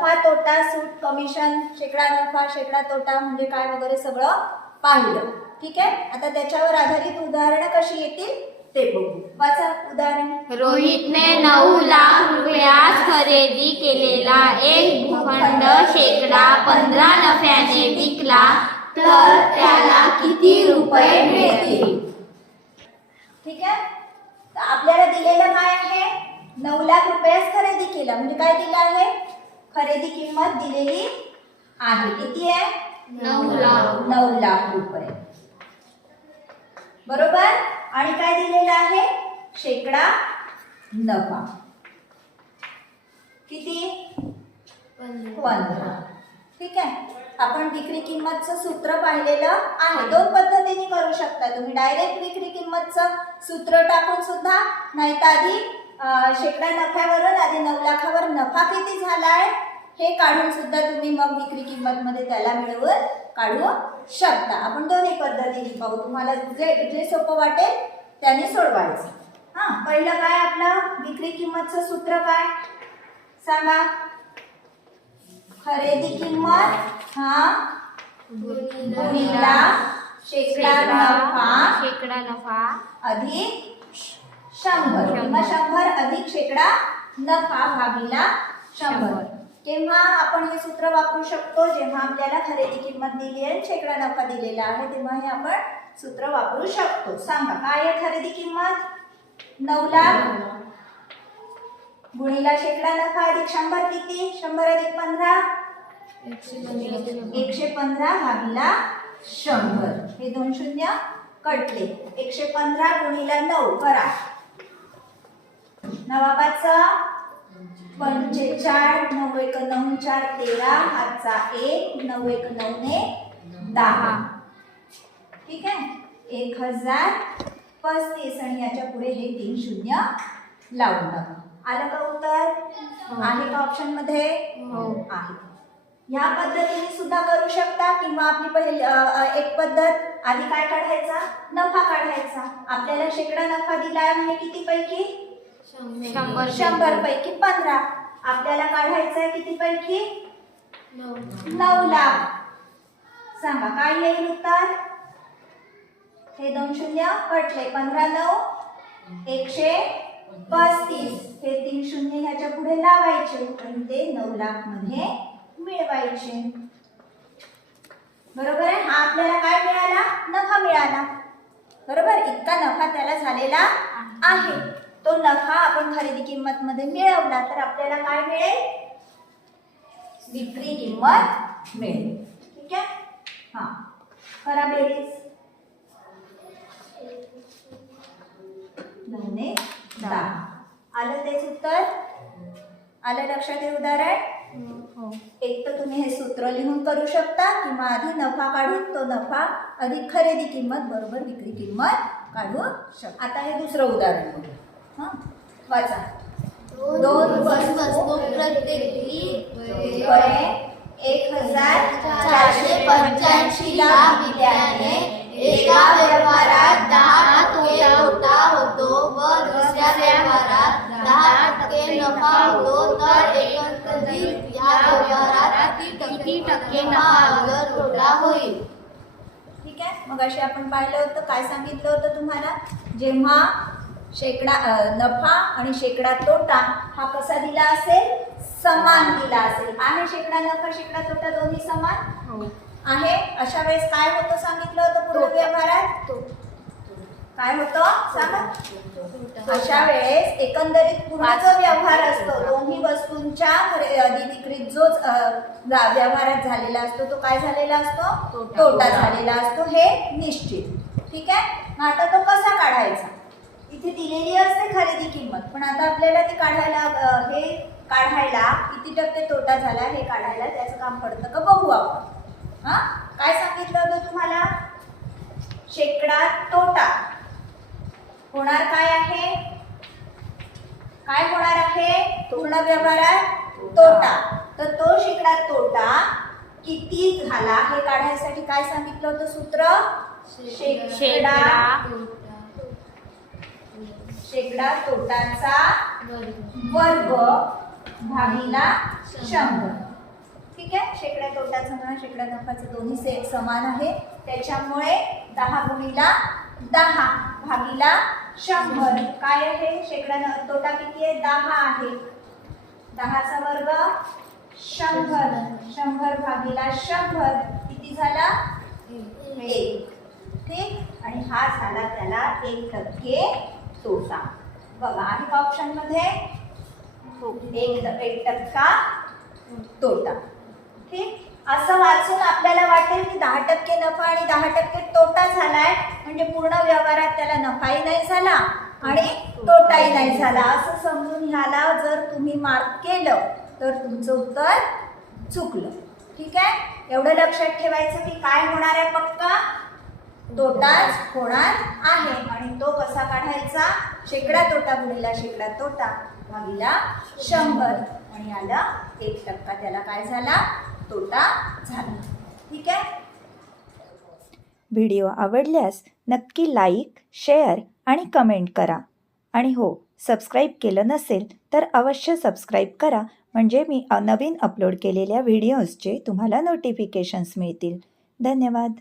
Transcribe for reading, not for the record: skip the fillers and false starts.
नफा तोटा सूट कमिशन शेकडा नफा शेकडा तोटा म्हणजे काय वगैरे सगळं पाहिलं. ठीक आहे. आता त्याच्यावर आधारित उदाहरणं कशी येतील ते बघू. वाचा उदाहरण. रोहितने 9 लाख रुपयात खरेदी केलेला एक भूखंड शेकडा 15 नफ्याने विकला तर त्याला किती रुपये मिळतील? ठीक आहे. तर आपल्याला दिलेलं काय आहे? 9 लाख रुपयास खरेदी केला म्हणजे काय दिलं आहे? खरेदी किंमत दिलेली आहे. किती आहे? 9 लाख रुपये. बरोबर. आणि काय दिलेलं आहे? शेकडा नफा किती? 15. ठीक आहे. आपण विक्री किंमतचं सूत्र पाहिलेलं आहे. दोन पद्धतीने करू शकता तुम्ही. डायरेक्ट विक्री किंमतचं सूत्र टाकून सुद्धा, नाहीतर आधी शेकडा नफ्यावरून आधी 9 लाखावर नफा किती झालाय हे काढून सुद्धा तुम्ही मग विक्री किंमत मध्ये त्याला मिळवून काढू शकता. आपण दोन्ही पद्धतीने पाहू. तुम्हाला जे सोपं वाटेल त्याने सोडवायचं. पहिलं काय आपलं विक्री किंमतचं सूत्र काय सांगा? खरेदी किंमत गुणिला शेकडा नफा अधिक 100 किंवा 100 अधिक शेकडा नफा भागिला 100. केव्हा आपण हे सूत्र वापरू शकतो? जेव्हा आपल्याला खरेदी किंमत दिली आहे शेकडा नफा दिलेला आहे तेव्हा हे आपण सूत्र वापरू शकतो. सांगा काय आहे खरेदी किंमत? 9 लाख गुणिला शेकडा नफा अधिक 100 किती? 100 अधिक 15 115 भागिला 100. हे 2 शून्य कटले. 115 गुणिला 9 करा. 9 5 45 9 1 9 4 13 हातचा 1 9 1 9 ने 10. ठीक आहे. 1035 आणि याच्या पुढे हे 3 शून्य लावून टाका. आलं का उत्तर? आहे का ऑप्शन मध्ये? आहे. ह्या पद्धतीने सुद्धा करू शकता किंवा आपली पहिली एक पद्धत आधी काय काढायचा? नफा काढायचा. आपल्याला शेकडा नफा दिला आहे किती पैकी? 100 पैकी 15. आपल्याला काढायचा आहे किती पैकी? 9 लाख. सांगा काय येईल उत्तर? हे 2 शून्य कटले. 15 9 135. हे 3 शून्य ह्याच्या पुढे लावायचे आणि ते 9 लाख मध्ये मिळवायचे. बरोबर आहे. हा आपल्याला काय मिळाला? नफा मिळाला. बरोबर. इतका नफा त्याला झालेला आहे. तो नफा आपण खरेदी किंमत मध्ये मिळवला तर आपल्याला काय मिळेल? विक्री किंमत मिळेल. ठीक आहे. करा बेरीज. 9 ने 10. आलं तेच उत्तर? आलं लक्षात हे उदाहरण? एक तर तुम्ही हे सूत्र लिहून करू शकता किंवा आधी नफा काढून तो नफा अधिक खरेदी किंमत बरोबर विक्री किंमत काढू शकता. आता हे दुसरं उदाहरण बघू. वाचा. 2 वस्तू प्रत्येकी 1485 ला विकल्याने एका व्यवहारात 10 तोटा होतो व दुसऱ्या व्यवहारात 10% नफा होतो तर एकंदरीत या व्यवहारात किती टक्के नफा व तोटा होईल? ठीक आहे. मग अशी आपण पाहिलं होतं. काय सांगितलं होतं तुम्हाला? जेव्हा शेकडा नफा आणि शेकडा तोटा हा कसा दिला असेल? समान दिला असेल. आहे शेकडा नफा शेकडा तोटा दोन्ही समान आहे. अशा वेळेस काय होतं सांगितलं होतं? पूर्व व्यवहारात काय होतं सांगा? अशा वेळेस एकंदरीत पूर्ण जो व्यवहार असतो दोन्ही वस्तूंच्या खरेदी विक्रीत जो व्यवहारात झालेला असतो तो काय झालेला असतो? तोटा झालेला असतो. हे निश्चित. ठीक आहे. मग आता तो कसा काढायचा? इथे दिलेली असते खरेदी किंमत पण आता आपल्याला ती काढायला किती टक्के तोटा झाला हे काढायला त्याचं काम पडतं का बघू आपण. काय सांगितलं होतं तुम्हाला? शेकडा तोटा होणार काय आहे? काय होणार आहे? पूर्ण व्यवहारात तोटा. तर तो शेकडा तोटा किती झाला हे काढायसाठी काय सांगितलं होतं सूत्र? शेकडा तोटाचा वर्ग भागिला 100. ठीक आहे. शेकडा तोटाचं म्हणा शेकडा नफाचं दोन्ही एक समान आहे. त्याच्यामुळे 10 गुणिला 10 भागीला 100 काय आहे. शेकडा तोटा किती आहे 10 आहे. 10चा वर्ग 100. 100 भागीला 100 किती झाला 1. ठीक. आणि हा झाला त्याला 1% तोटा. बघा आहे का ऑप्शन मध्ये 1% तोटा. ठीक. असं वाचून आपल्याला वाटेल की 10% नफा आणि 10% तोटा झालाय म्हणजे पूर्ण व्यवहारात त्याला नफाही नाही झाला आणि तोटाही नाही झाला असं समजून ह्याला जर तुम्ही मार्क केलं तर तुमचं उत्तर चुकलं. ठीक आहे. एवढं लक्षात ठेवायचं की काय होणार आहे पक्का तोटाच होणार आहे. आणि तो कसा काढायचा शेकडा तोटा गुणिला शेकडा तोटा भागीला 100 आणि आला 1% त्याला काय झाला तोटा झाला. ठीक आहे. व्हिडिओ आवडल्यास नक्की लाईक, शेअर आणि कमेंट करा. आणि हो, सबस्क्राईब केलं नसेल तर अवश्य सबस्क्राईब करा म्हणजे मी नवीन अपलोड केलेल्या व्हिडिओजचे तुम्हाला नोटिफिकेशन्स मिळतील. धन्यवाद.